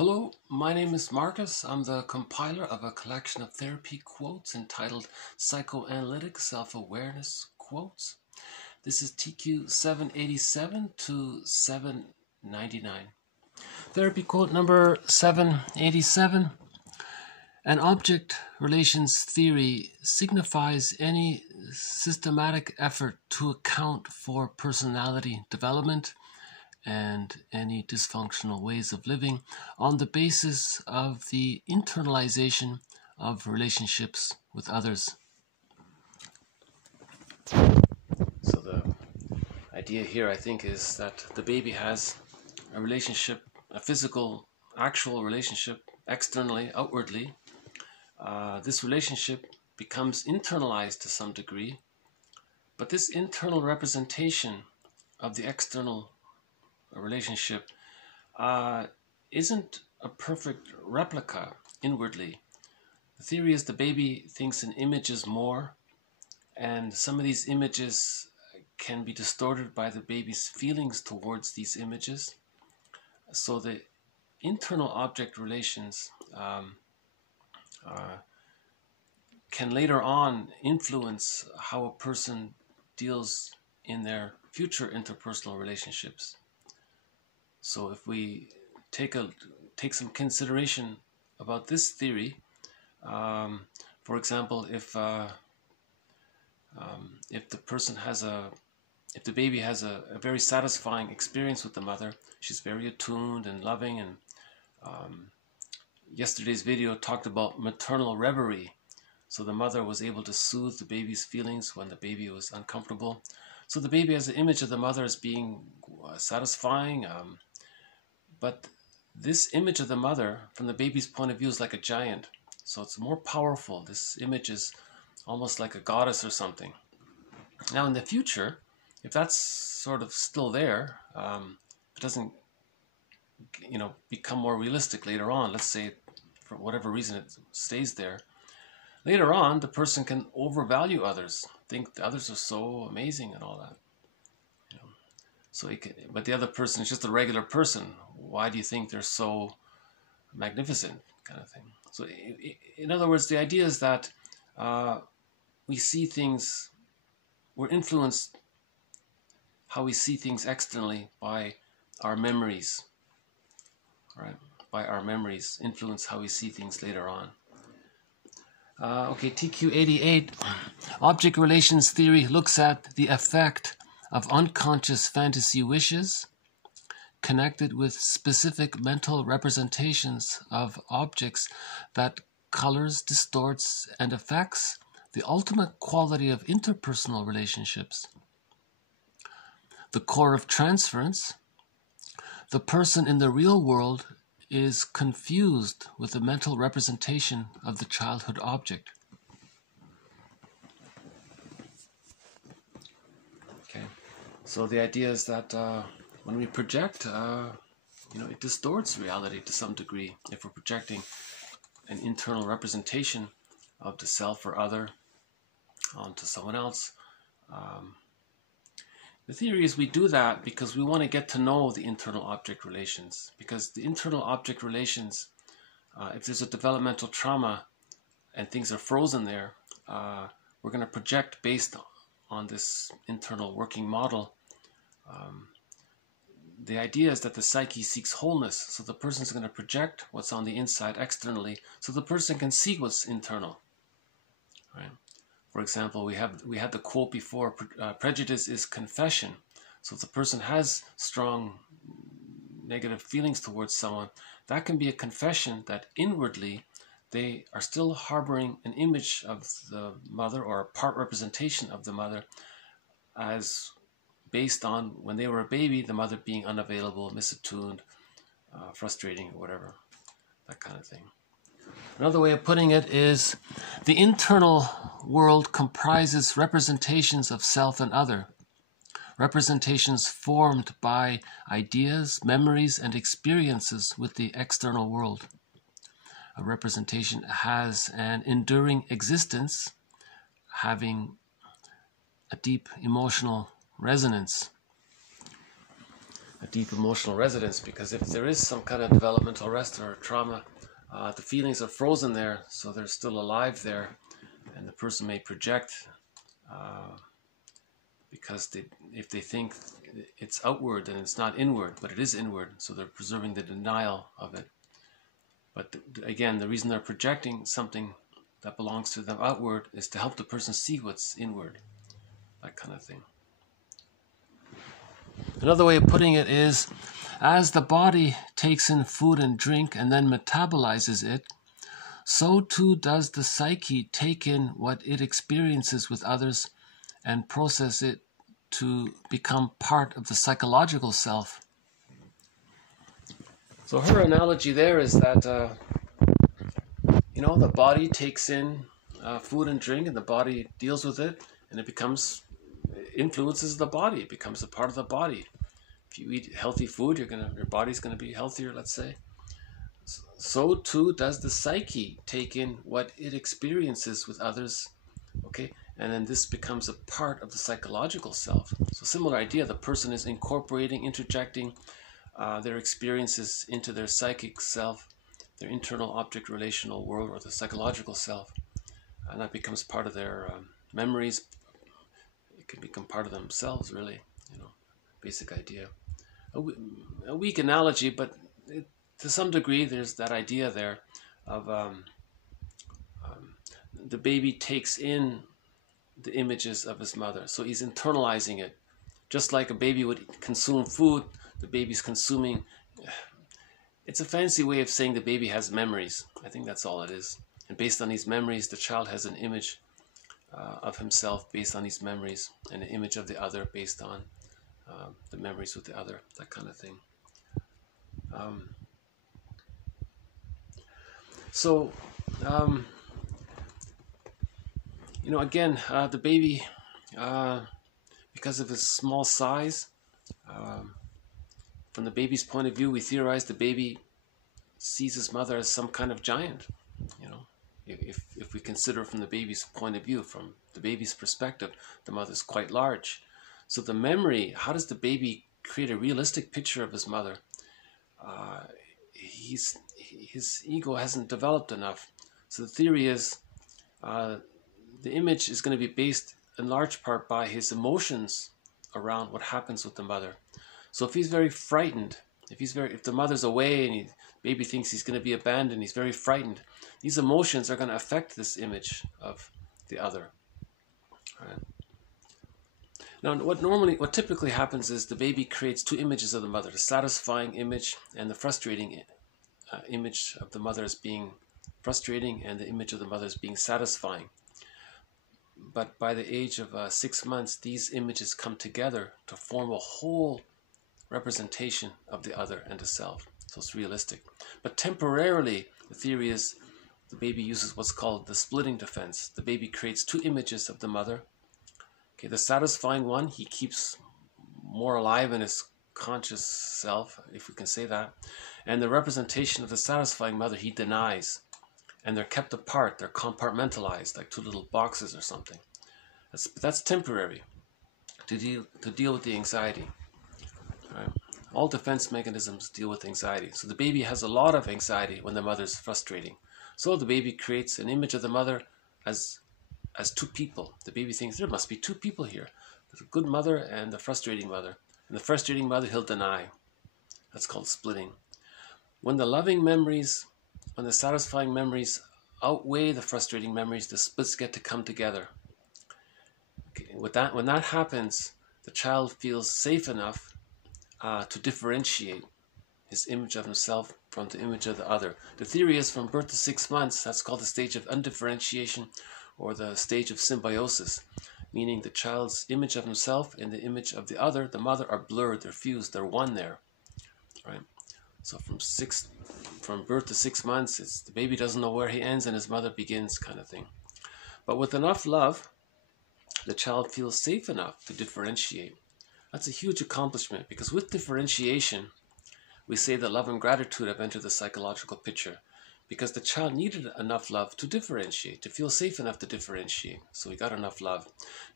Hello, my name is Marcus. I'm the compiler of a collection of therapy quotes entitled Psychoanalytic Self-Awareness Quotes. This is TQ 787 to 799. Therapy quote number 787. An object relations theory signifies any systematic effort to account for personality development and any dysfunctional ways of living on the basis of the internalization of relationships with others. So the idea here, I think, is that the baby has a relationship, a physical, actual relationship, externally, outwardly. This relationship becomes internalized to some degree, but this internal representation of the external relationship isn't a perfect replica inwardly. The theory is the baby thinks in images more, and some of these images can be distorted by the baby's feelings towards these images. So the internal object relations can later on influence how a person deals in their future interpersonal relationships. So if we take some consideration about this theory, for example, if the baby has a very satisfying experience with the mother, she's very attuned and loving, and yesterday's video talked about maternal reverie. So the mother was able to soothe the baby's feelings when the baby was uncomfortable. So the baby has an image of the mother as being satisfying, but this image of the mother from the baby's point of view is like a giant. So it's more powerful. This image is almost like a goddess or something. Now in the future, if that's sort of still there, it doesn't become more realistic later on. Let's say for whatever reason it stays there. Later on, the person can overvalue others, think the others are so amazing and all that. So but the other person is just a regular person. Why do you think they're so magnificent, kind of thing? So in other words, the idea is that we see things, we're influenced how we see things externally by our memories, right? By our memories influence how we see things later on. Okay, TQ88. Object relations theory looks at the effect of unconscious fantasy wishes connected with specific mental representations of objects that colors, distorts, and affects the ultimate quality of interpersonal relationships. The core of transference. The person in the real world is confused with the mental representation of the childhood object. Okay, so the idea is that when we project, it distorts reality to some degree. If we're projecting an internal representation of the self or other onto someone else. The theory is we do that because we want to get to know the internal object relations. Because the internal object relations, if there's a developmental trauma and things are frozen there, we're going to project based on this internal working model. The idea is that the psyche seeks wholeness, so the person's going to project what's on the inside externally, so the person can see what's internal. Right? For example, we had the quote before, prejudice is confession. So if the person has strong negative feelings towards someone, that can be a confession that inwardly they are still harboring an image of the mother or a part representation of the mother as based on when they were a baby, the mother being unavailable, misattuned, frustrating, or whatever, that kind of thing. Another way of putting it is the internal world comprises representations of self and other, representations formed by ideas, memories, and experiences with the external world. A representation has an enduring existence, having a deep emotional resonance. a deep emotional resonance, because if there is some kind of developmental arrest or trauma, the feelings are frozen there, so they're still alive there, and the person may project because if they think it's outward, then it's not inward, but it is inward, so they're preserving the denial of it. But again, the reason they're projecting something that belongs to them outward is to help the person see what's inward, that kind of thing. Another way of putting it is, as the body takes in food and drink and then metabolizes it, so too does the psyche take in what it experiences with others and process it to become part of the psychological self. So her analogy there is that, the body takes in food and drink, and the body deals with it, and it influences the body. It becomes a part of the body. If you eat healthy food, your body's going to be healthier, let's say. So too does the psyche take in what it experiences with others, okay? And then this becomes a part of the psychological self. So similar idea, the person is incorporating, interjecting their experiences into their psychic self, their internal object relational world, or the psychological self. And that becomes part of their memories. It can become part of themselves, really, basic idea. A weak analogy, but to some degree there's that idea there of the baby takes in the images of his mother, so he's internalizing it. Just like a baby would consume food, the baby's consuming. It's a fancy way of saying the baby has memories. I think that's all it is. And based on these memories, the child has an image of himself based on these memories, and an image of the other based on the memories with the other, that kind of thing. Again, the baby, because of his small size, from the baby's point of view, we theorize the baby sees his mother as some kind of giant. If we consider from the baby's point of view, from the baby's perspective, the mother's quite large. So the memory, how does the baby create a realistic picture of his mother? His ego hasn't developed enough. So the theory is the image is going to be based in large part by his emotions around what happens with the mother. So if he's very frightened, if the mother's away and baby thinks he's going to be abandoned, he's very frightened, these emotions are going to affect this image of the other. Right. Now, what typically happens is the baby creates two images of the mother: the satisfying image and the frustrating image of the mother as being frustrating, and the image of the mother as being satisfying. But by the age of 6 months, these images come together to form a whole representation of the other and the self. So it's realistic. But temporarily, the theory is the baby uses what's called the splitting defense. The baby creates two images of the mother. Okay, the satisfying one, he keeps more alive in his conscious self, if we can say that. And the representation of the satisfying mother, he denies. And they're kept apart, they're compartmentalized, like two little boxes or something. That's temporary, to deal with the anxiety. Right? All defense mechanisms deal with anxiety. So the baby has a lot of anxiety when the mother's frustrating. So the baby creates an image of the mother as two people. The baby thinks there must be two people here. There's a good mother and the frustrating mother. And the frustrating mother he'll deny. That's called splitting. When the loving memories, when the satisfying memories outweigh the frustrating memories, the splits get to come together. Okay, when that happens, the child feels safe enough to differentiate his image of himself from the image of the other. The theory is from birth to 6 months, that's called the stage of undifferentiation, or the stage of symbiosis, meaning the child's image of himself and the image of the other, the mother, are blurred, they're fused, they're one there. Right? So from birth to 6 months, the baby doesn't know where he ends and his mother begins, kind of thing. But with enough love, the child feels safe enough to differentiate. That's a huge accomplishment, because with differentiation, we say that love and gratitude have entered the psychological picture, because the child needed enough love to differentiate, to feel safe enough to differentiate. So he got enough love.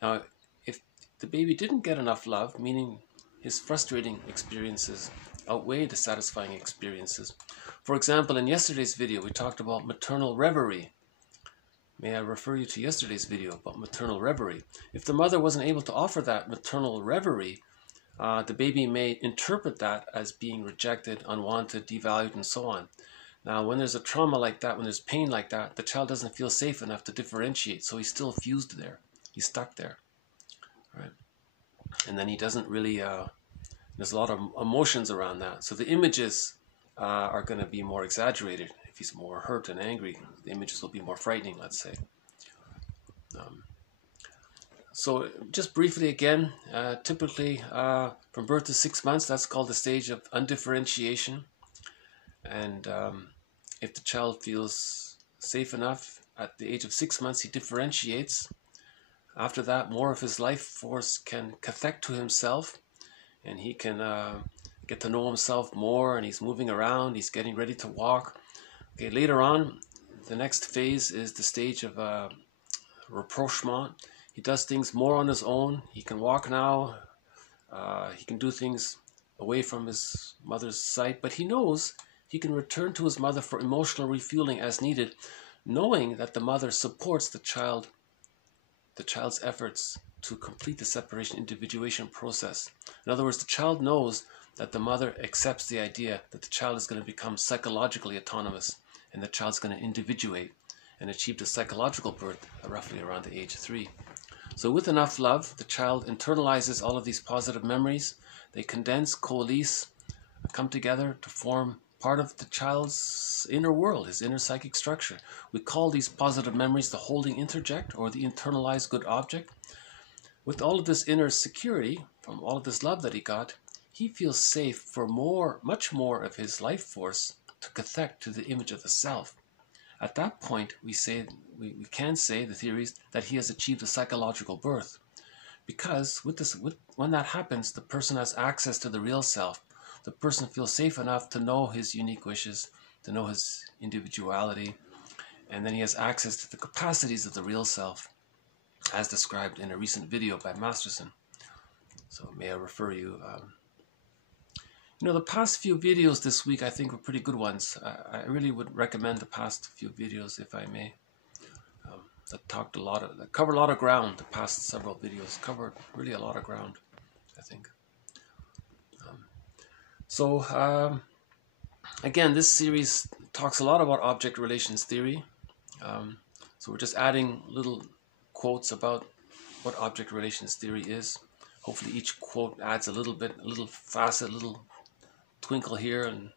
Now, if the baby didn't get enough love, meaning his frustrating experiences outweigh the satisfying experiences. For example, in yesterday's video, we talked about maternal reverie. May I refer you to yesterday's video about maternal reverie? If the mother wasn't able to offer that maternal reverie, the baby may interpret that as being rejected, unwanted, devalued, and so on. Now, when there's a trauma like that, when there's pain like that, the child doesn't feel safe enough to differentiate, so he's still fused there. He's stuck there, right? And then he doesn't really, there's a lot of emotions around that. So the images are going to be more exaggerated. If he's more hurt and angry, the images will be more frightening, let's say. So just briefly again, typically from birth to 6 months, that's called the stage of undifferentiation. And if the child feels safe enough, at the age of 6 months, he differentiates. After that, more of his life force can cathect to himself, and he can get to know himself more, and he's moving around, he's getting ready to walk. Okay, later on, the next phase is the stage of rapprochement. He does things more on his own. He can walk now. He can do things away from his mother's sight, but he knows he can return to his mother for emotional refueling as needed, knowing that the mother supports the child's efforts to complete the separation individuation process. In other words, the child knows that the mother accepts the idea that the child is going to become psychologically autonomous, and the child's going to individuate and achieve the psychological birth roughly around the age of 3. So with enough love, the child internalizes all of these positive memories. They condense, coalesce, come together to form part of the child's inner world, his inner psychic structure. We call these positive memories the holding interject, or the internalized good object. With all of this inner security, from all of this love that he got, he feels safe for much more of his life force to cathect to the image of the self. At that point, we can say, the theories, that he has achieved a psychological birth. Because when that happens, the person has access to the real self. The person feels safe enough to know his unique wishes, to know his individuality, and then he has access to the capacities of the real self, as described in a recent video by Masterson. So may I refer you. The past few videos this week I think were pretty good ones. I really would recommend the past few videos, if I may. That covered a lot of ground. The past several videos covered really a lot of ground, I think. Again, this series talks a lot about object relations theory. So we're just adding little quotes about what object relations theory is. Hopefully each quote adds a little facet, a little twinkle here, and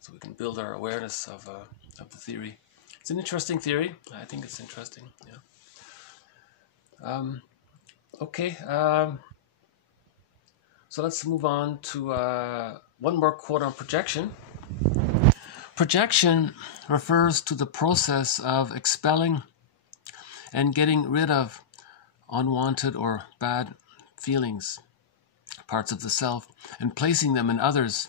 so we can build our awareness of the theory. It's an interesting theory. I think it's interesting. Yeah. Okay. So let's move on to one more quote on projection. Projection refers to the process of expelling and getting rid of unwanted or bad feelings, parts of the self, and placing them in others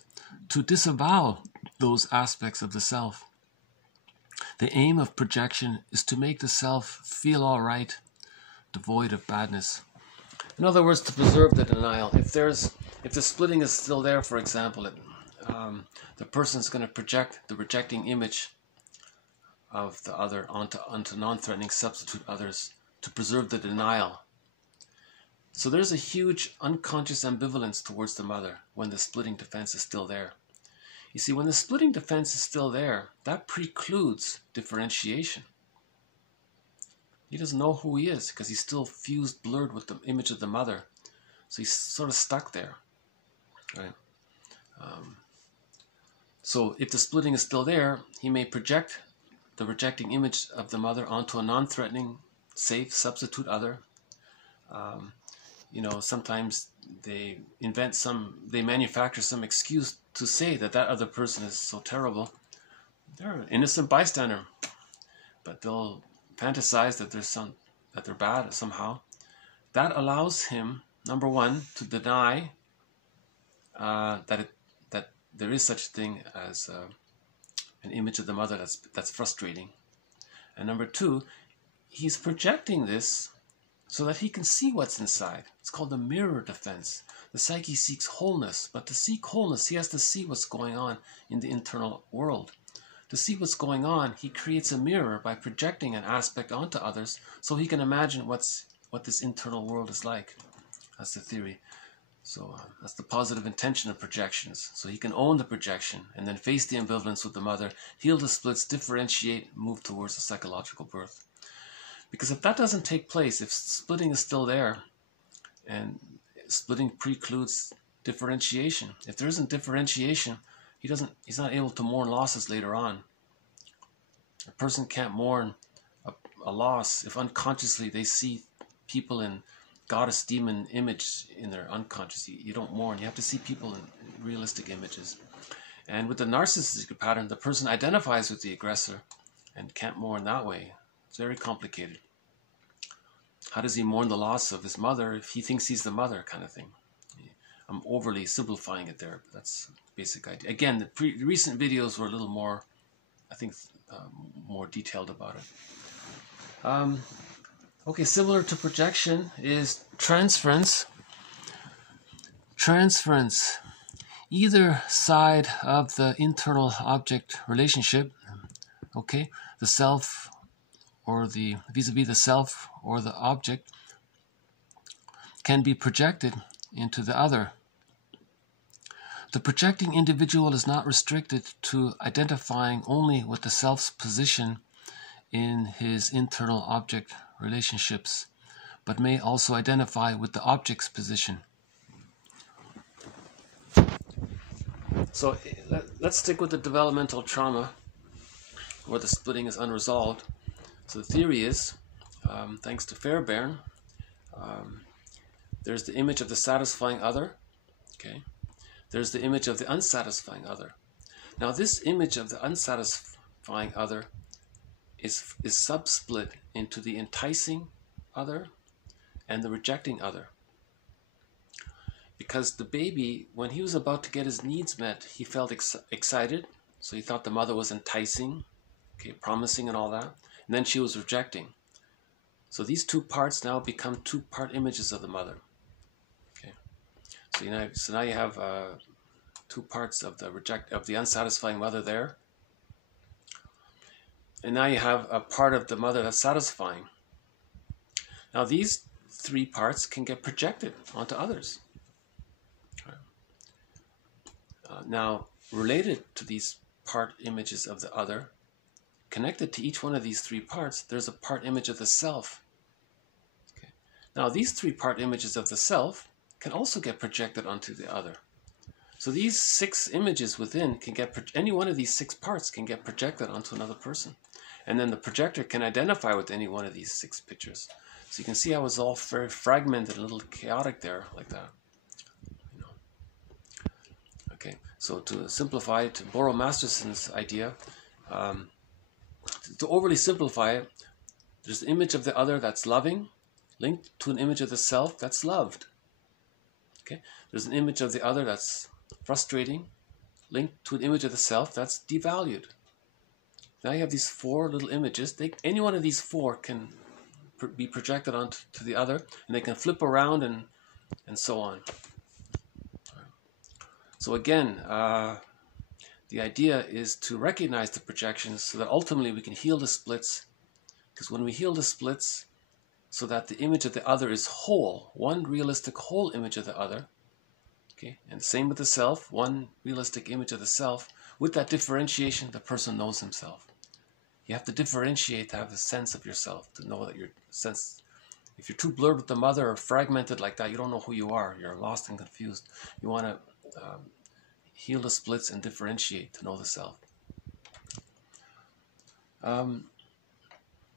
to disavow those aspects of the self. The aim of projection is to make the self feel all right, devoid of badness. In other words, to preserve the denial. If the splitting is still there, for example, the person is going to project the rejecting image of the other onto non-threatening substitute others to preserve the denial. So there's a huge unconscious ambivalence towards the mother when the splitting defense is still there. You see, when the splitting defense is still there, that precludes differentiation. He doesn't know who he is because he's still fused, blurred with the image of the mother. So he's sort of stuck there, right? So if the splitting is still there, he may project the rejecting image of the mother onto a non-threatening, safe substitute other. Sometimes they manufacture some excuse to say that other person is so terrible. They're an innocent bystander, but they'll fantasize that they're bad somehow. That allows him, number one, to deny that there is such a thing as an image of the mother that's frustrating. And number two, he's projecting this so that he can see what's inside. It's called the mirror defense. The psyche seeks wholeness, but to seek wholeness, he has to see what's going on in the internal world. To see what's going on, he creates a mirror by projecting an aspect onto others so he can imagine what this internal world is like. That's the theory. So that's the positive intention of projections. So he can own the projection and then face the ambivalence with the mother, heal the splits, differentiate, move towards a psychological birth. Because if that doesn't take place, if splitting is still there, and splitting precludes differentiation. If there isn't differentiation, he's not able to mourn losses later on. A person can't mourn a loss if unconsciously they see people in goddess demon image in their unconscious. You don't mourn. You have to see people in realistic images. And with the narcissistic pattern, the person identifies with the aggressor and can't mourn that way. It's very complicated. How does he mourn the loss of his mother if he thinks he's the mother, kind of thing? I'm overly simplifying it there, but that's the basic idea. Again, the recent videos were a little more, I think, more detailed about it. Okay, similar to projection is transference. Transference. Either side of the internal object relationship, okay, the self or the vis-a-vis the self or the object, can be projected into the other. The projecting individual is not restricted to identifying only with the self's position in his internal object relationships, but may also identify with the object's position. So let's stick with the developmental trauma where the splitting is unresolved. So the theory is, thanks to Fairbairn, there's the image of the satisfying other, okay? There's the image of the unsatisfying other. Now this image of the unsatisfying other is subsplit into the enticing other and the rejecting other. Because the baby, when he was about to get his needs met, he felt excited, so he thought the mother was enticing, okay, promising and all that, and then she was rejecting. So these two parts now become two-part images of the mother. Okay, so now you have two parts of the unsatisfying mother there, and now you have a part of the mother that's satisfying. Now these three parts can get projected onto others. Now, related to these part images of the other, connected to each one of these three parts, there's a part image of the self. Okay. Now, these three part images of the self can also get projected onto the other. So these 6 images within can get, any one of these 6 parts can get projected onto another person. And then the projector can identify with any one of these 6 pictures. So you can see how it's all very fragmented, a little chaotic there, like that. Okay, so to simplify it, to borrow Masterson's idea, to overly simplify it, there's the image of the other that's loving, linked to an image of the self that's loved. Okay, there's an image of the other that's frustrating, linked to an image of the self that's devalued. Now you have these 4 little images. Any one of these 4 can be projected onto the other, and they can flip around and so on. So again, the idea is to recognize the projections so that ultimately we can heal the splits. Because when we heal the splits so that the image of the other is whole, one realistic whole image of the other, okay, and same with the self, one realistic image of the self, with that differentiation, the person knows himself. You have to differentiate to have a sense of yourself, to know that your sense. If you're too blurred with the mother or fragmented like that, you don't know who you are. You're lost and confused. You want to heal the splits and differentiate to know the self.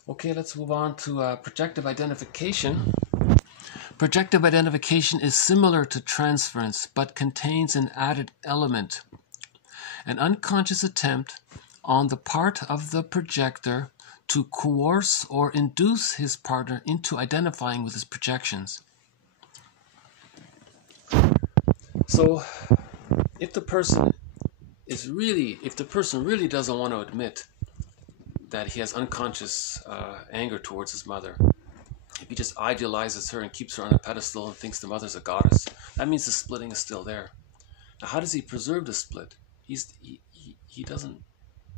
Okay, let's move on to projective identification. Projective identification is similar to transference, but contains an added element. An unconscious attempt on the part of the projector to coerce or induce his partner into identifying with his projections. So, if the person really doesn't want to admit that he has unconscious anger towards his mother, If he just idealizes her and keeps her on a pedestal and thinks the mother's a goddess, that means the splitting is still there. Now, how does he preserve the split? He doesn't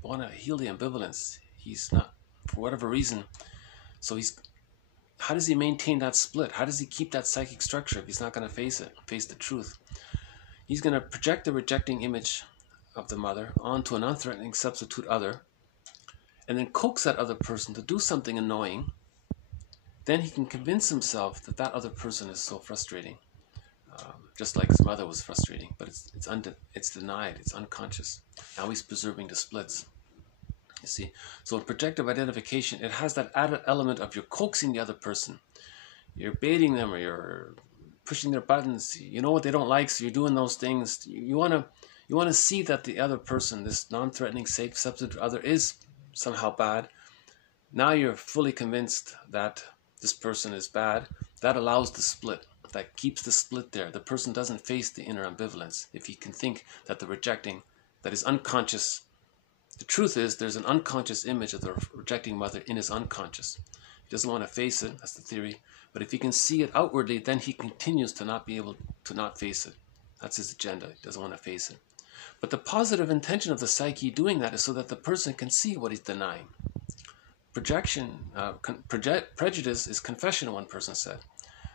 want to heal the ambivalence. He's not, for whatever reason. So how does he maintain that split? How does he keep that psychic structure if he's not going to face the truth? He's going to project the rejecting image of the mother onto an unthreatening substitute other, and then coax that other person to do something annoying. Then he can convince himself that that other person is so frustrating, just like his mother was frustrating, but it's denied, it's unconscious. Now he's preserving the splits. You see, so in projective identification, it has that added element of you're coaxing the other person, you're baiting them, or you're pushing their buttons. You know what they don't like, so you're doing those things. You want to see that the other person, this non-threatening, safe substitute other, is somehow bad. Now you're fully convinced that this person is bad. That allows the split. That keeps the split there. The person doesn't face the inner ambivalence. If he can think that the rejecting, that is unconscious. The truth is, there's an unconscious image of the rejecting mother in his unconscious. He doesn't want to face it. That's the theory. But if he can see it outwardly, then he continues to not be able to not face it. That's his agenda. He doesn't want to face it. But the positive intention of the psyche doing that is so that the person can see what he's denying. Prejudice is confession, one person said.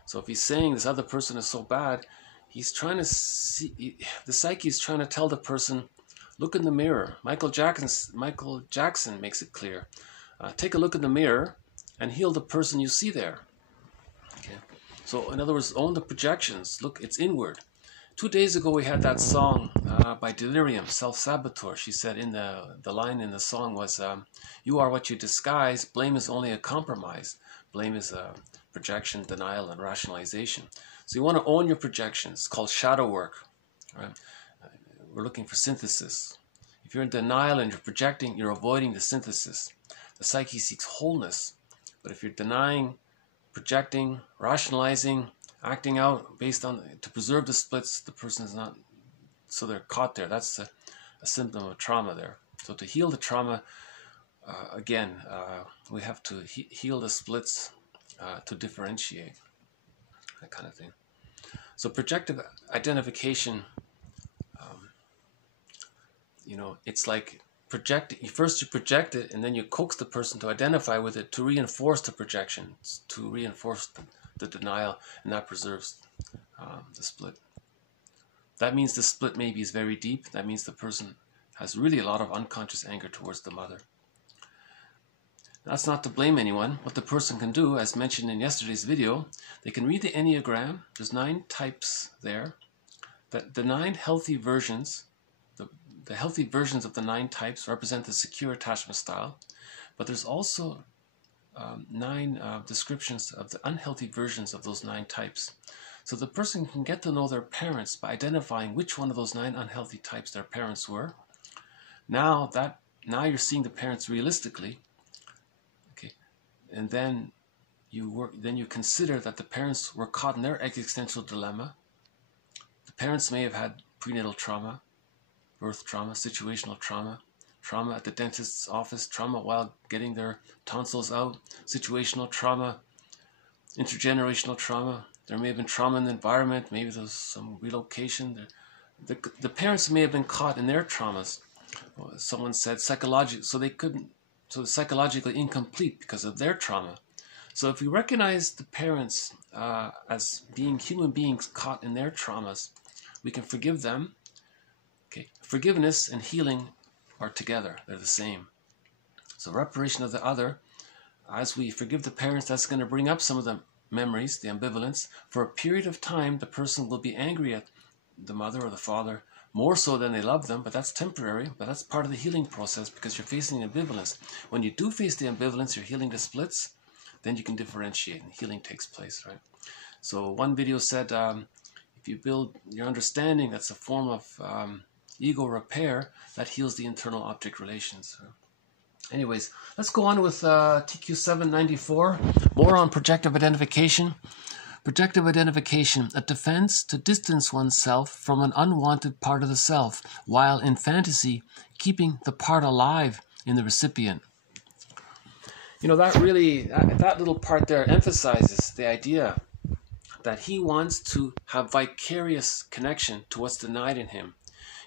So if he's saying this other person is so bad, he's trying to see, the psyche is trying to tell the person, look in the mirror. Michael Jackson makes it clear. Take a look in the mirror and heal the person you see there. Okay. So in other words, own the projections. Look, it's inward. 2 days ago we had that song by Delirium, Self-Saboteur. She said in the line in the song was, you are what you disguise, blame is only a compromise. Blame is a projection, denial, and rationalization. So you want to own your projections. It's called shadow work. Right? We're looking for synthesis. If you're in denial and you're projecting, you're avoiding the synthesis. The psyche seeks wholeness. But if you're denying, projecting, rationalizing, acting out based on, to preserve the splits, the person is not, so they're caught there. That's a symptom of trauma there. So to heal the trauma, again, we have to heal the splits to differentiate, that kind of thing. So projective identification, it's like first you project it, and then you coax the person to identify with it to reinforce the projection, to reinforce the denial, and that preserves the split. That means the split maybe is very deep. That means the person has really a lot of unconscious anger towards the mother. That's not to blame anyone. What the person can do, as mentioned in yesterday's video, they can read the Enneagram. There's 9 types there. The 9 healthy versions, the healthy versions of the 9 types represent the secure attachment style. But there's also 9 descriptions of the unhealthy versions of those 9 types. So the person can get to know their parents by identifying which one of those 9 unhealthy types their parents were. Now you're seeing the parents realistically. Okay, and then you consider that the parents were caught in their existential dilemma. The parents may have had prenatal trauma, birth trauma, situational trauma, trauma at the dentist's office, trauma while getting their tonsils out, situational trauma, intergenerational trauma. There may have been trauma in the environment, maybe there's some relocation. The parents may have been caught in their traumas. Someone said psychological, so they're psychologically incomplete because of their trauma. So if we recognize the parents as being human beings caught in their traumas, we can forgive them. Okay, forgiveness and healing are together, they're the same. So reparation of the other, as we forgive the parents, that's going to bring up some of the memories, the ambivalence. For a period of time, the person will be angry at the mother or the father more so than they love them, but that's temporary, but that's part of the healing process because you're facing ambivalence. When you do face the ambivalence, you're healing the splits, then you can differentiate and healing takes place, right? So one video said, if you build your understanding, that's a form of ego repair that heals the internal object relations. Anyways, let's go on with TQ 794, more on projective identification. Projective identification, a defense to distance oneself from an unwanted part of the self, while in fantasy, keeping the part alive in the recipient. That really, that little part there emphasizes the idea that he wants to have vicarious connection to what's denied in him.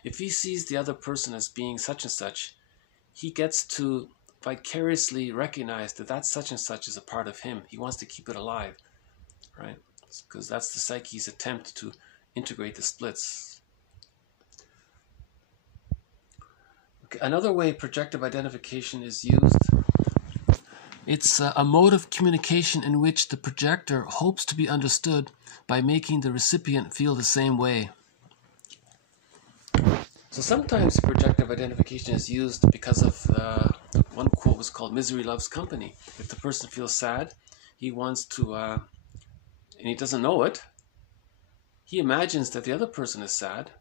If he sees the other person as being such and such, he gets to vicariously recognize that that such and such is a part of him. He wants to keep it alive, right? Because that's the psyche's attempt to integrate the splits. Okay, another way projective identification is used, it's a mode of communication in which the projector hopes to be understood by making the recipient feel the same way. So sometimes projective identification is used because of, one quote was called "Misery loves company." If the person feels sad, he wants to, and he doesn't know it, he imagines that the other person is sad.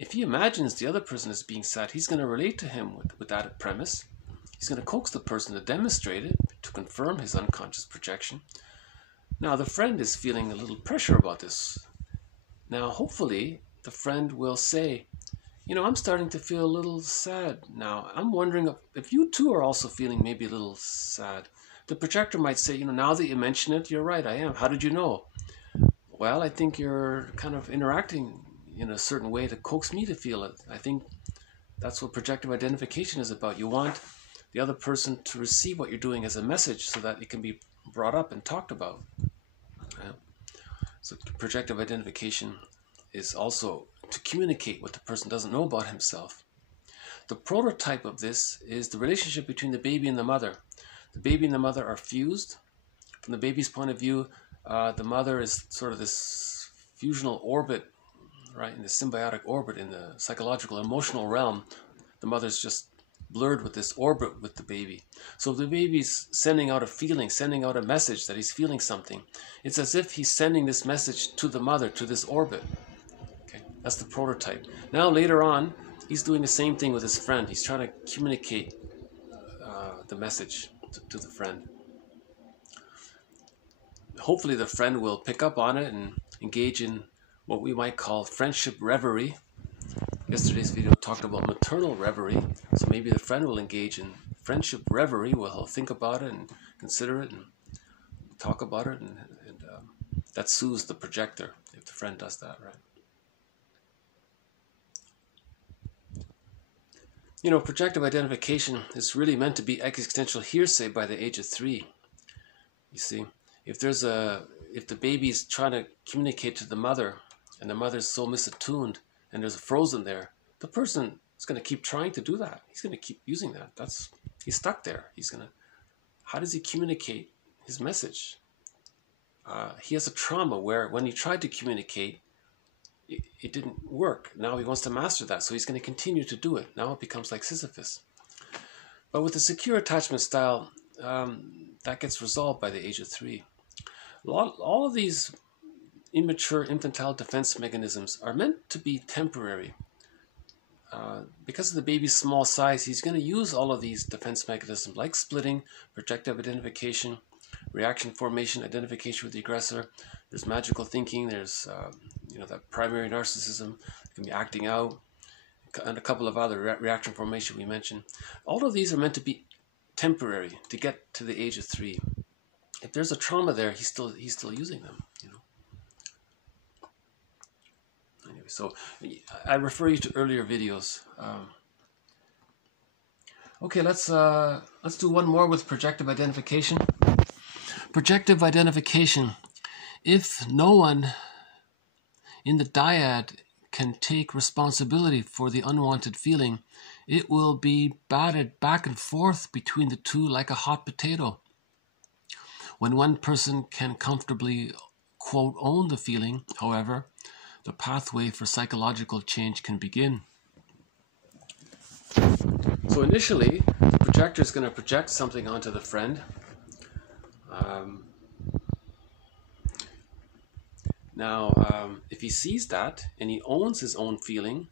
If he imagines the other person is being sad, he's going to relate to him with that premise. He's going to coax the person to demonstrate it, to confirm his unconscious projection. Now the friend is feeling a little pressure about this. Now hopefully the friend will say, I'm starting to feel a little sad now. I'm wondering if you too are also feeling maybe a little sad. The projector might say, now that you mention it, you're right, I am. How did you know? Well, I think you're kind of interacting in a certain way to coax me to feel it. I think that's what projective identification is about. You want the other person to receive what you're doing as a message so that it can be brought up and talked about. So projective identification is also to communicate what the person doesn't know about himself. The prototype of this is the relationship between the baby and the mother. The baby and the mother are fused. From the baby's point of view, the mother is sort of this fusional orbit, right, in the symbiotic orbit in the psychological emotional realm. The mother's just blurred with this orbit with the baby. So the baby's sending out a feeling, sending out a message that he's feeling something. It's as if he's sending this message to the mother, to this orbit. Okay, that's the prototype. Now later on, he's doing the same thing with his friend. He's trying to communicate the message to the friend. Hopefully the friend will pick up on it and engage in what we might call friendship reverie. Yesterday's video talked about maternal reverie, so maybe the friend will engage in friendship reverie, where he'll think about it and consider it and talk about it, and that soothes the projector if the friend does that, right? Projective identification is really meant to be existential hearsay by the age of 3. You see, if the baby's trying to communicate to the mother and the mother's so misattuned and there's a frozen there, the person is going to keep trying to do that. He's going to keep using that. He's stuck there. How does he communicate his message? He has a trauma where when he tried to communicate, it didn't work. Now he wants to master that, so he's going to continue to do it. Now it becomes like Sisyphus. But with the secure attachment style, that gets resolved by the age of 3. All of these immature infantile defense mechanisms are meant to be temporary. Because of the baby's small size, he's going to use all of these defense mechanisms like splitting, projective identification, reaction formation, identification with the aggressor. There's magical thinking. There's that primary narcissism. It can be acting out, and a couple of other reaction formation we mentioned. All of these are meant to be temporary to get to the age of 3. If there's a trauma there, he's still using them. Anyway, so I refer you to earlier videos. Okay, let's do one more with projective identification. Projective identification. If no one in the dyad can take responsibility for the unwanted feeling, it will be batted back and forth between the two like a hot potato. When one person can comfortably, quote, own the feeling, however, the pathway for psychological change can begin. So initially, the projector is going to project something onto the friend. If he sees that and he owns his own feeling,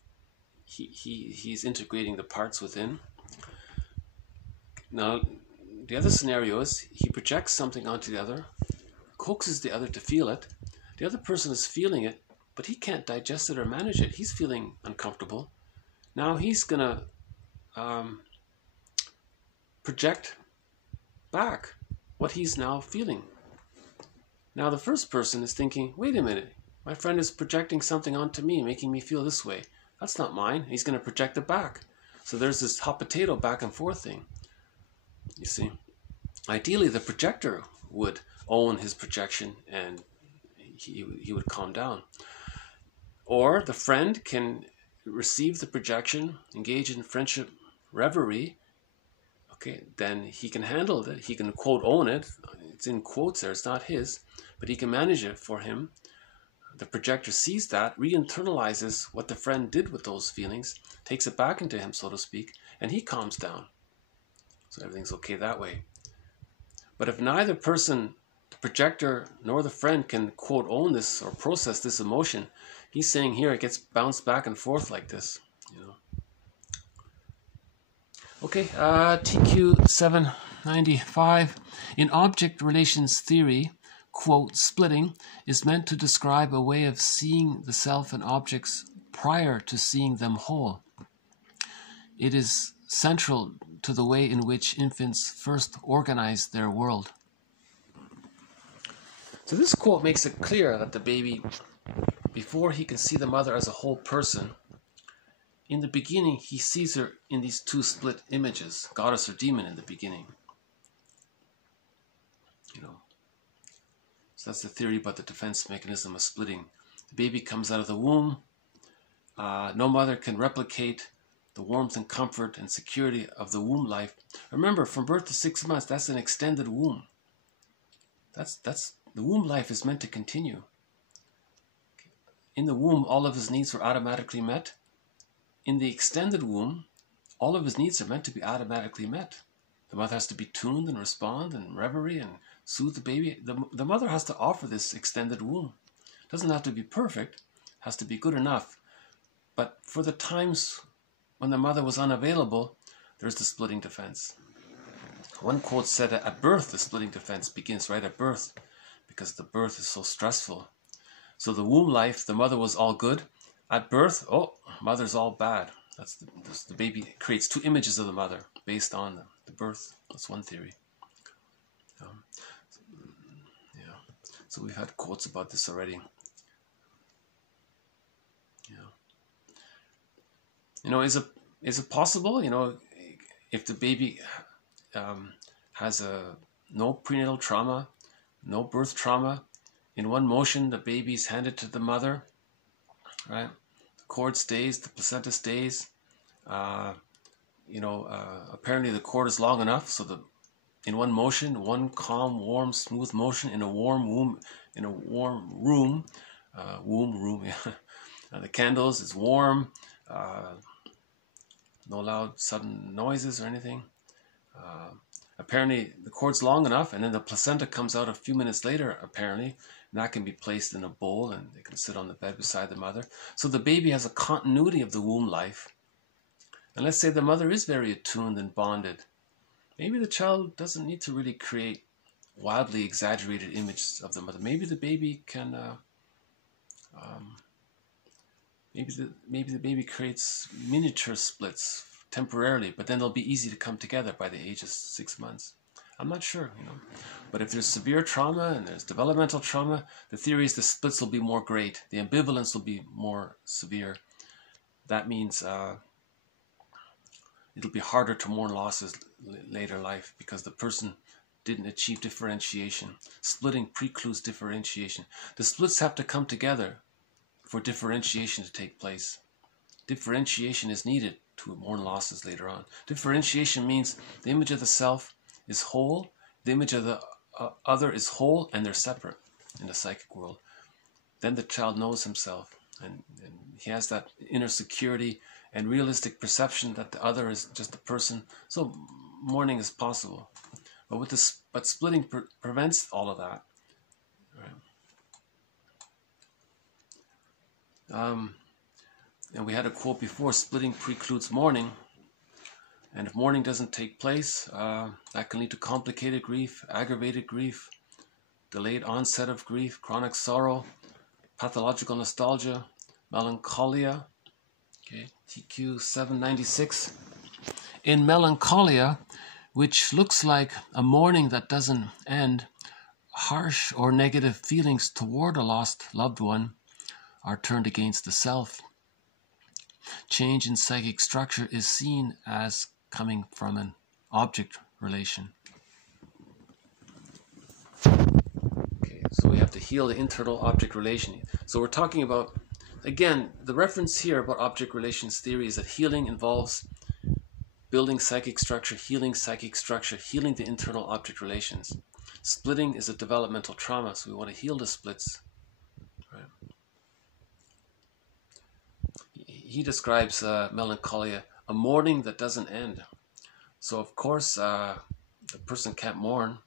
he's integrating the parts within. Now, the other scenario is he projects something onto the other, coaxes the other to feel it. The other person is feeling it, but he can't digest it or manage it. He's feeling uncomfortable. Now he's going to project back what he's now feeling. Now the first person is thinking, wait a minute, my friend is projecting something onto me, making me feel this way. That's not mine. He's going to project it back. So there's this hot potato back and forth thing. You see, ideally the projector would own his projection and he would calm down. Or the friend can receive the projection, engage in friendship reverie. Okay, then he can handle it. He can, quote, own it. It's in quotes there. It's not his, but he can manage it for him. The projector sees that, re-internalizes what the friend did with those feelings, takes it back into him, so to speak, and he calms down. So everything's okay that way. But if neither person, the projector nor the friend, can, quote, own this or process this emotion, he's saying here it gets bounced back and forth like this, you know. Okay, TQ 795. In object relations theory, quote, splitting is meant to describe a way of seeing the self and objects prior to seeing them whole. It is central to the way in which infants first organize their world. So this quote makes it clear that the baby, before he can see the mother as a whole person, in the beginning he sees her in these two split images, goddess or demon in the beginning. You know. So that's the theory about the defense mechanism of splitting. The baby comes out of the womb. No mother can replicate the warmth and comfort and security of the womb life. Remember, from birth to 6 months, that's an extended womb. The womb life is meant to continue. In the womb, all of his needs were automatically met. In the extended womb, all of his needs are meant to be automatically met. The mother has to be tuned and respond and reverie and soothe the baby. The mother has to offer this extended womb. It doesn't have to be perfect. It has to be good enough. But for the times when the mother was unavailable, there's the splitting defense. One quote said that at birth, the splitting defense begins right at birth because the birth is so stressful. So the womb life, the mother was all good. At birth, oh, mother's all bad. The baby creates two images of the mother based on the birth. That's one theory. So we've had quotes about this already. You know, is it possible? You know, if the baby has no prenatal trauma, no birth trauma, in one motion the baby's handed to the mother, right? The cord stays, the placenta stays. Apparently the cord is long enough so in one motion, one calm, warm, smooth motion in a warm womb, in a warm room, the candles is warm, no loud sudden noises or anything. Apparently the cord's long enough, and then the placenta comes out a few minutes later, apparently, and that can be placed in a bowl and they can sit on the bed beside the mother. So the baby has a continuity of the womb life. And let's say the mother is very attuned and bonded. Maybe the child doesn't need to really create wildly exaggerated images of the mother. Maybe the baby can, maybe the baby creates miniature splits temporarily, but then they'll be easy to come together by the age of 6 months. I'm not sure, you know. But if there's severe trauma and there's developmental trauma, the theory is the splits will be more great. The ambivalence will be more severe. That means it'll be harder to mourn losses later life because the person didn't achieve differentiation. Splitting precludes differentiation. The splits have to come together for differentiation to take place. Differentiation is needed to mourn losses later on. Differentiation means the image of the self is whole, the image of the other is whole, and they're separate in the psychic world. Then the child knows himself, and he has that inner security and realistic perception that the other is just a person. So mourning is possible, but splitting prevents all of that. Right? And we had a quote before: splitting precludes mourning, and if mourning doesn't take place, that can lead to complicated grief, aggravated grief, delayed onset of grief, chronic sorrow, pathological nostalgia, melancholia. Okay, TQ 796. In melancholia, which looks like a mourning that doesn't end. Harsh or negative feelings toward a lost loved one are turned against the self. Change in psychic structure is seen as coming from an object relation. Okay, so we have to heal the internal object relation. So we're talking about, again, the reference here about object relations theory is that healing involves building psychic structure, healing the internal object relations. Splitting is a developmental trauma, so we want to heal the splits. Right? He describes melancholia, a mourning that doesn't end. So of course, the person can't mourn.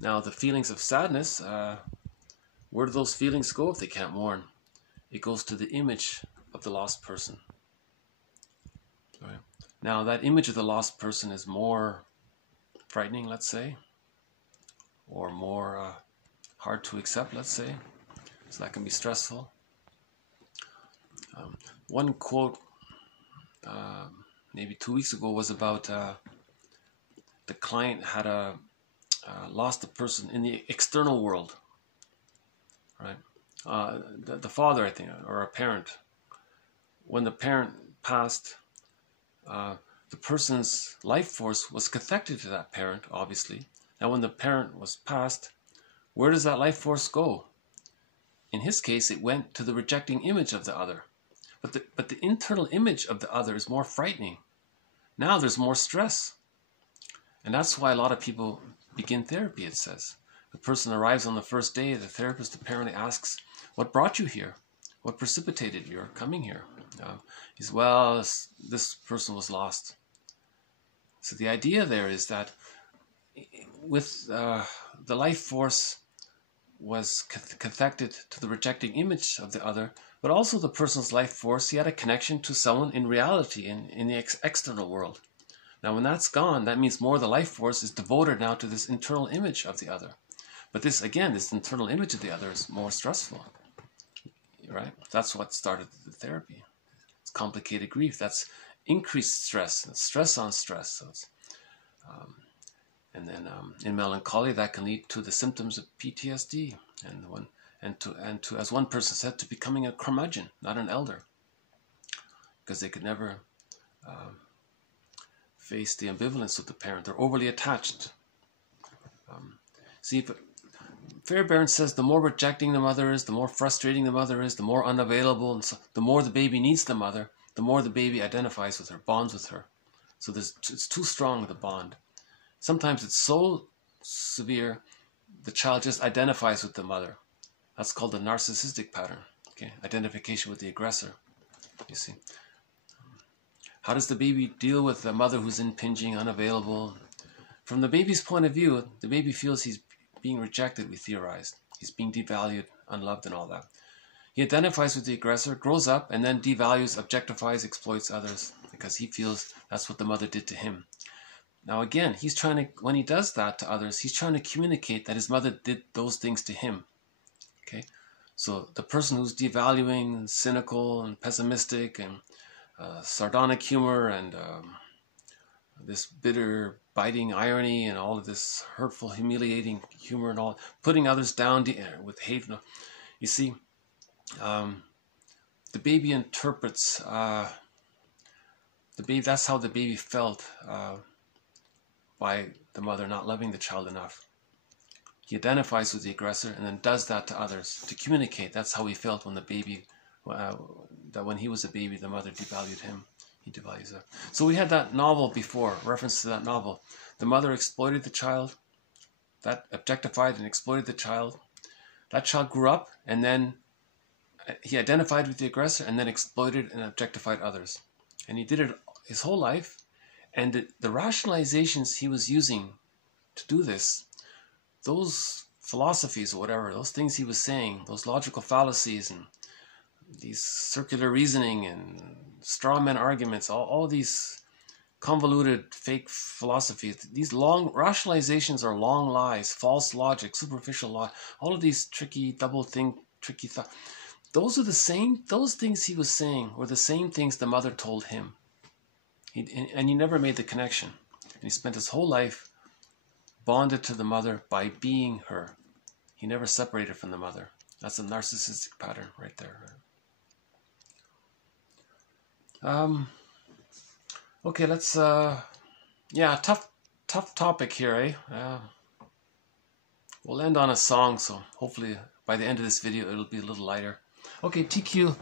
Now the feelings of sadness, where do those feelings go if they can't mourn? It goes to the image of the lost person. Right? Now that image of the lost person is more frightening, let's say, or more hard to accept, let's say. So that can be stressful. One quote maybe 2 weeks ago was about the client had lost a person in the external world, right? The father, I think, or a parent. When the parent passed, the person's life force was connected to that parent, obviously. Now, when the parent was passed, where does that life force go? In his case, it went to the rejecting image of the other. But the internal image of the other is more frightening. Now there's more stress. And that's why a lot of people begin therapy, it says. The person arrives on the first day, the therapist apparently asks, what brought you here? What precipitated your coming here? He says, well, this person was lost. So the idea there is that with the life force was connected to the rejecting image of the other, but also the person's life force, he had a connection to someone in reality, in the external world. Now, when that's gone, that means more of the life force is devoted now to this internal image of the other. But this, again, this internal image of the other is more stressful, right? That's what started the therapy. It's complicated grief. That's increased stress. It's stress on stress. So it's, and then in melancholy, that can lead to the symptoms of PTSD, and to, as one person said, to becoming a curmudgeon, not an elder, because they could never face the ambivalence of the parent. They're overly attached. See, Fairbairn says the more rejecting the mother is, the more frustrating the mother is, the more unavailable, and so the more the baby needs the mother, the more the baby identifies with her, bonds with her. So it's too strong, the bond. Sometimes it's so severe, the child just identifies with the mother. That's called the narcissistic pattern. Okay, identification with the aggressor. You see. How does the baby deal with the mother who's impinging, unavailable? From the baby's point of view, the baby feels he's being rejected, we theorized. He's being devalued, unloved, and all that. He identifies with the aggressor, grows up, and then devalues, objectifies, exploits others because he feels that's what the mother did to him. Now again, he's trying to, when he does that to others, he's trying to communicate that his mother did those things to him. Okay, so the person who's devaluing, and cynical, and pessimistic, and sardonic humor, and this bitter, biting irony, and all of this hurtful, humiliating humor, and all, putting others down with hate. You see, the baby interprets the baby. That's how the baby felt by the mother not loving the child enough. He identifies with the aggressor and then does that to others to communicate. That's how he felt when the baby, that when he was a baby, the mother devalued him. He devalues her. So we had that novel before, reference to that novel. The mother exploited the child, that objectified and exploited the child. That child grew up and then he identified with the aggressor and then exploited and objectified others. And he did it his whole life. And the rationalizations he was using to do this, those philosophies or whatever, those things he was saying, those logical fallacies and these circular reasoning and straw man arguments, all these convoluted fake philosophies, these long rationalizations are long lies, false logic, superficial law, all of these tricky tricky thought. Those things he was saying were the same things the mother told him. And he never made the connection. he spent his whole life bonded to the mother by being her. He never separated from the mother. That's a narcissistic pattern right there. Okay, let's, yeah, tough topic here, eh? We'll end on a song, so hopefully by the end of this video it'll be a little lighter. Okay, TQ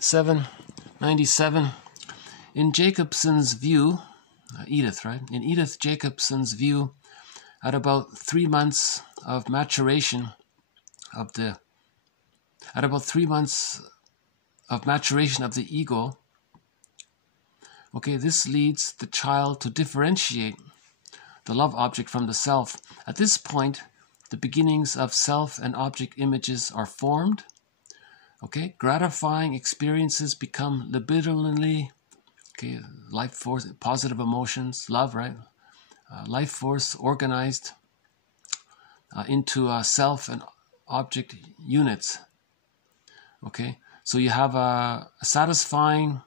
797. In Jacobson's view, Edith, right? In Edith Jacobson's view, at about 3 months of maturation of the ego, okay, this leads the child to differentiate the love object from the self. At this point, the beginnings of self and object images are formed. Okay, gratifying experiences become libidinally, okay, life force, positive emotions, love, right? Life force organized into self and object units. Okay, so you have a satisfying,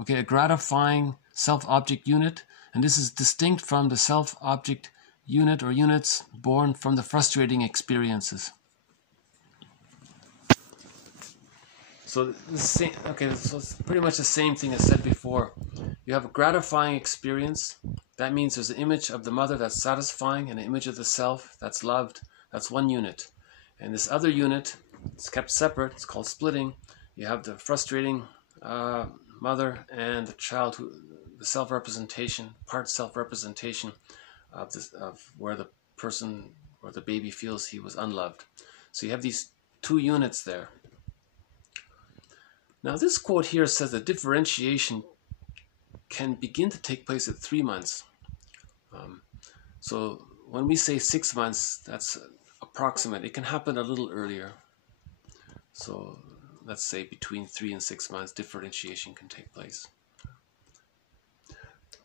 okay, a gratifying self-object unit, and this is distinct from the self-object unit or units born from the frustrating experiences. So it's pretty much the same thing as said before. You have a gratifying experience. That means there's an image of the mother that's satisfying and an image of the self that's loved. That's one unit. And this other unit, it's kept separate. It's called splitting. You have the frustrating mother and the child, the self-representation, part self-representation of where the person or the baby feels he was unloved. So you have these two units there. Now this quote here says that differentiation can begin to take place at 3 months. So when we say 6 months, that's approximate. It can happen a little earlier. So let's say between 3 and 6 months, differentiation can take place.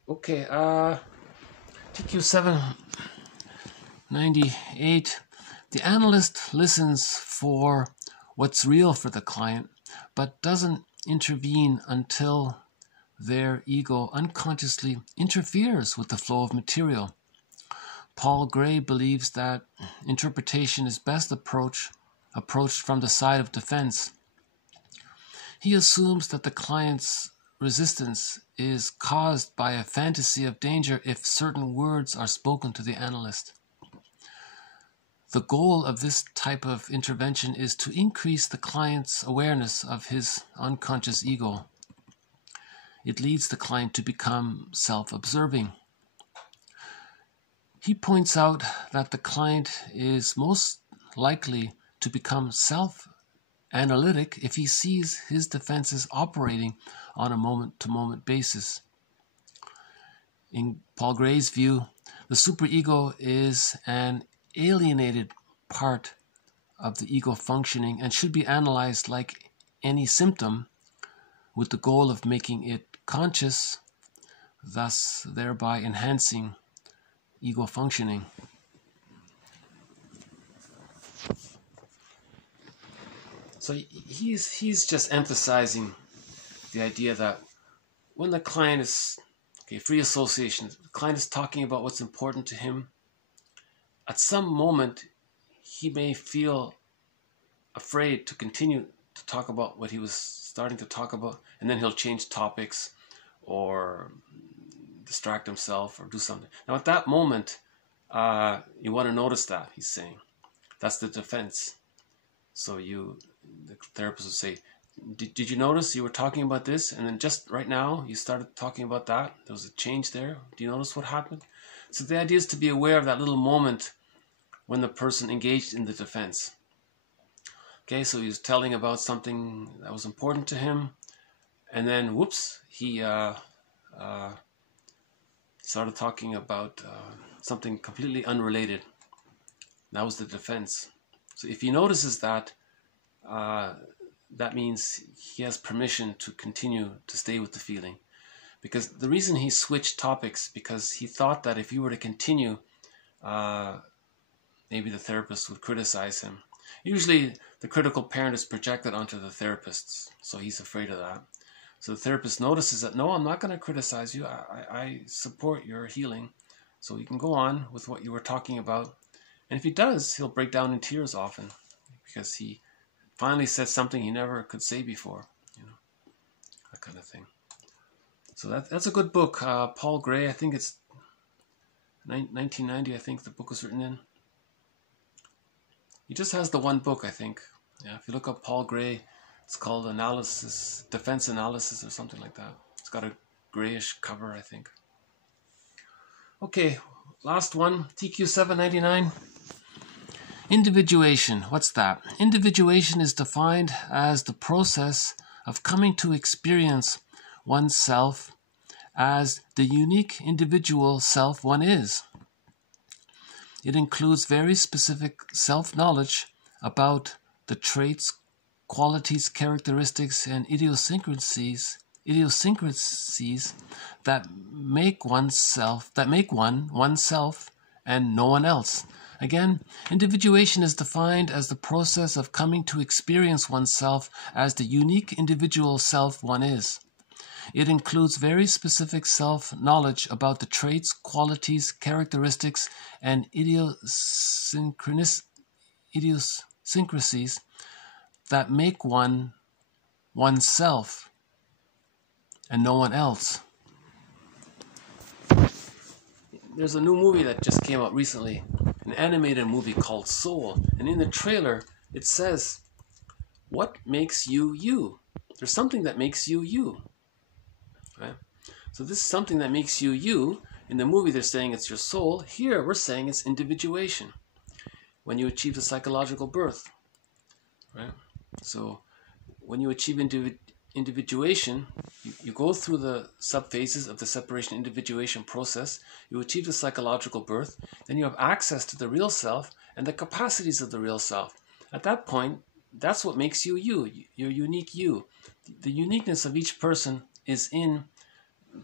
Okay, TQ 798. The analyst listens for what's real for the client, but doesn't intervene until their ego unconsciously interferes with the flow of material. Paul Gray believes that interpretation is best approached from the side of defense. He assumes that the client's resistance is caused by a fantasy of danger if certain words are spoken to the analyst. The goal of this type of intervention is to increase the client's awareness of his unconscious ego. It leads the client to become self-observing. He points out that the client is most likely to become self-analytic if he sees his defenses operating on a moment-to-moment basis. In Paul Gray's view, the superego is an alienated part of the ego functioning and should be analyzed like any symptom with the goal of making it conscious, thus thereby enhancing ego functioning. So he's just emphasizing the idea that when the client is, free association, the client is talking about what's important to him, at some moment he may feel afraid to continue to talk about what he was starting to talk about, and then he'll change topics or distract himself or do something. Now at that moment, you want to notice that, he's saying. That's the defense. So the therapist would say, did you notice you were talking about this, and then just right now you started talking about that? There was a change there. Do you notice what happened? So the idea is to be aware of that little moment when the person engaged in the defense. Okay, so he was telling about something that was important to him, and then whoops, he started talking about something completely unrelated. That was the defense. So if he notices that, that means he has permission to continue to stay with the feeling. Because the reason he switched topics, because he thought that if he were to continue, maybe the therapist would criticize him. Usually the critical parent is projected onto the therapist, so he's afraid of that. So the therapist notices that, no, I'm not going to criticize you. I support your healing. So you can go on with what you were talking about. And if he does, he'll break down in tears often because he finally said something he never could say before, you know, that kind of thing. So that's a good book. Paul Gray, I think it's 1990, I think the book was written in. He just has the one book, I think. Yeah, if you look up Paul Gray, it's called Defense Analysis or something like that. It's got a grayish cover, I think. Okay, last one, TQ 799. Individuation, what's that? Individuation is defined as the process of coming to experience oneself as the unique individual self one is. It includes very specific self-knowledge about the traits, qualities, characteristics, and idiosyncrasies that make oneself and no one else. Again, individuation is defined as the process of coming to experience oneself as the unique individual self one is. It includes very specific self-knowledge about the traits, qualities, characteristics, and idiosyncrasies that make oneself and no one else. There's a new movie that just came out recently, an animated movie called Soul, and in the trailer it says, what makes you you? There's something that makes you you. Right? So this is something that makes you you. In the movie they're saying it's your soul. Here we're saying it's individuation. When you achieve the psychological birth. Right? So when you achieve individuation, you go through the subphases of the separation individuation process. You achieve the psychological birth. Then you have access to the real self and the capacities of the real self. At that point, that's what makes you you. Your unique you. The uniqueness of each person is in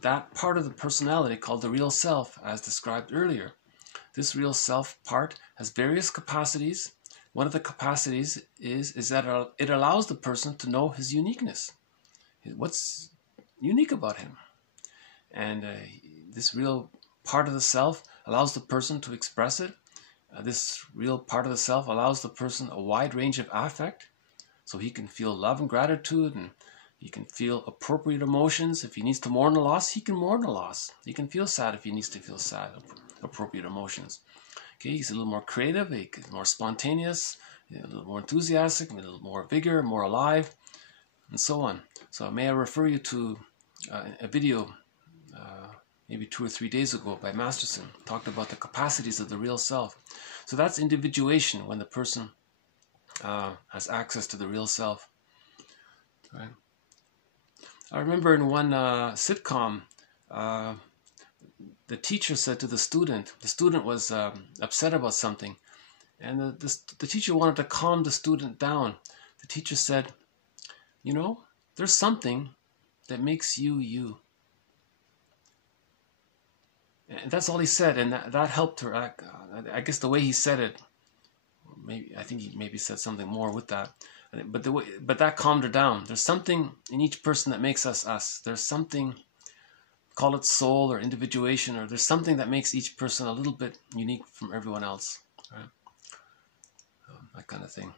that part of the personality called the real self, as described earlier. This real self part has various capacities. One of the capacities is that it allows the person to know his uniqueness. What's unique about him? And this real part of the self allows the person to express it. This real part of the self allows the person a wide range of affect, so he can feel love and gratitude, and he can feel appropriate emotions. If he needs to mourn a loss, he can mourn a loss. He can feel sad if he needs to feel sad, appropriate emotions. Okay, he's a little more creative, he's more spontaneous, a little more enthusiastic, a little more vigor, more alive, and so on. So may I refer you to a video maybe 2 or 3 days ago by Masterson, talked about the capacities of the real self. So that's individuation, when the person has access to the real self. Right? I remember in one sitcom, the teacher said to the student was upset about something, and the teacher wanted to calm the student down. The teacher said, you know, there's something that makes you you. And that's all he said, and that helped her. I guess the way he said it, I think he maybe said something more with that. But that calmed her down. There's something in each person that makes us us. There's something, call it soul or individuation, or there's something that makes each person a little bit unique from everyone else. Right? That kind of thing.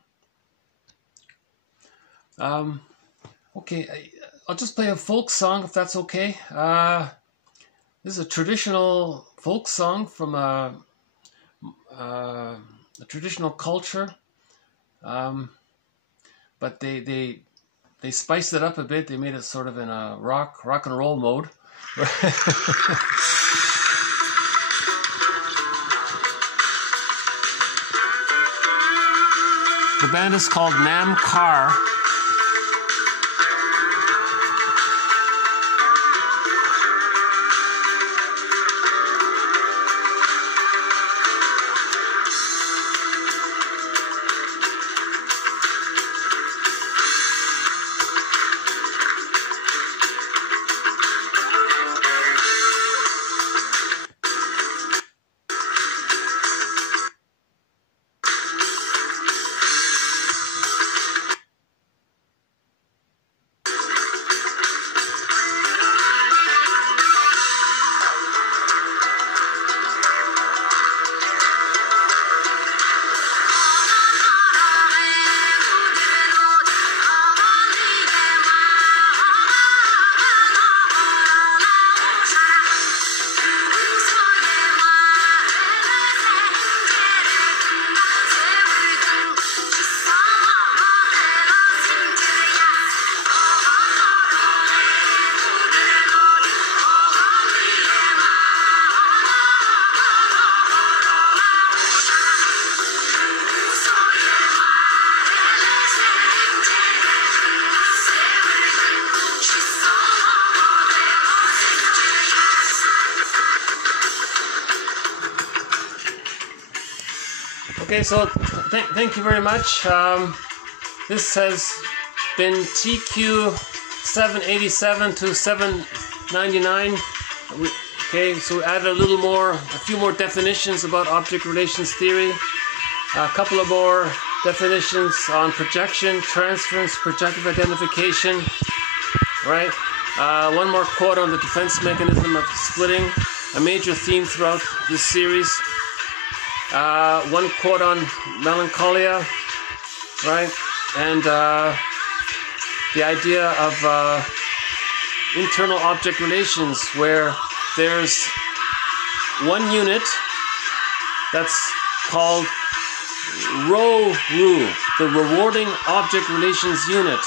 Okay, I'll just play a folk song if that's okay. This is a traditional folk song from a traditional culture. But they spiced it up a bit. They made it sort of in a rock and roll mode. The band is called Nam Kar. Okay, so thank you very much. This has been TQ 787 to 799. Okay, so we added a few more definitions about object relations theory. A couple of more definitions on projection, transference, projective identification. Right? One more quote on the defense mechanism of splitting, a major theme throughout this series. One quote on melancholia, right? And the idea of internal object relations, where there's one unit that's called RORU, the rewarding object relations unit.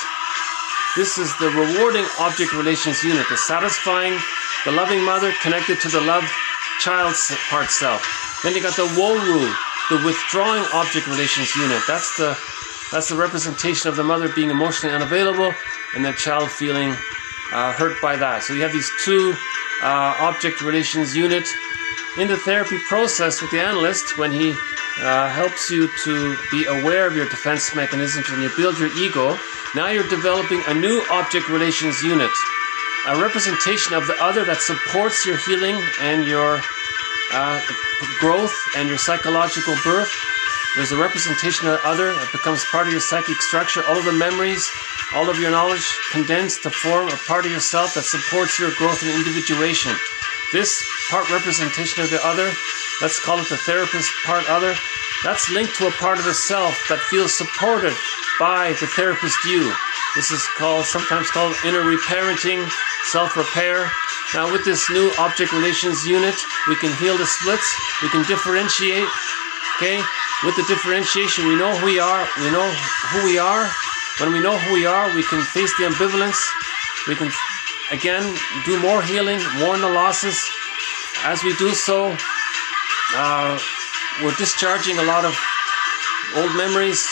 This is the rewarding object relations unit, the satisfying, the loving mother connected to the loved child's part self. Then you got the WORU, the withdrawing object relations unit. That's the representation of the mother being emotionally unavailable and the child feeling hurt by that. So you have these two object relations units. In the therapy process with the analyst, when he helps you to be aware of your defense mechanisms and you build your ego, now you're developing a new object relations unit, a representation of the other that supports your healing and your growth and your psychological birth. There's a representation of the other that becomes part of your psychic structure. All of the memories, all of your knowledge condensed to form a part of yourself that supports your growth and individuation. This part representation of the other, let's call it the therapist part other, that's linked to a part of the self that feels supported by the therapist you. This is sometimes called inner reparenting, self-repair. Now with this new object relations unit, we can heal the splits, we can differentiate, okay? With the differentiation, we know who we are, we know who we are. When we know who we are, we can face the ambivalence, we can, again, do more healing, mourn the losses. As we do so, we're discharging a lot of old memories,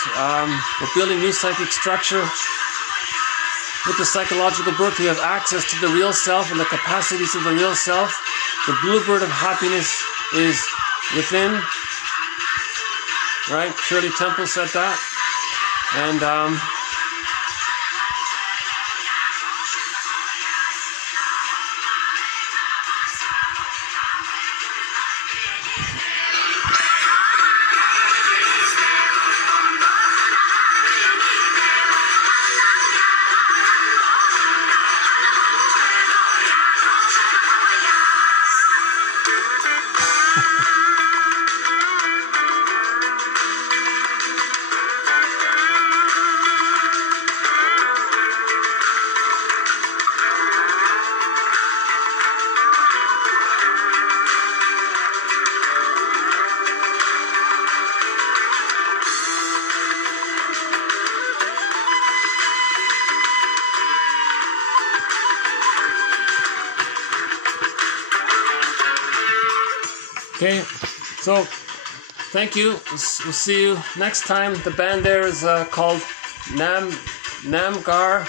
we're building new psychic structure. With the psychological birth, we have access to the real self and the capacities of the real self. The bluebird of happiness is within. Right? Shirley Temple said that. And okay, so thank you. We'll see you next time. The band there is called Namgar.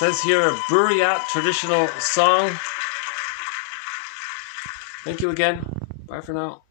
Says here a Buryat traditional song. Thank you again. Bye for now.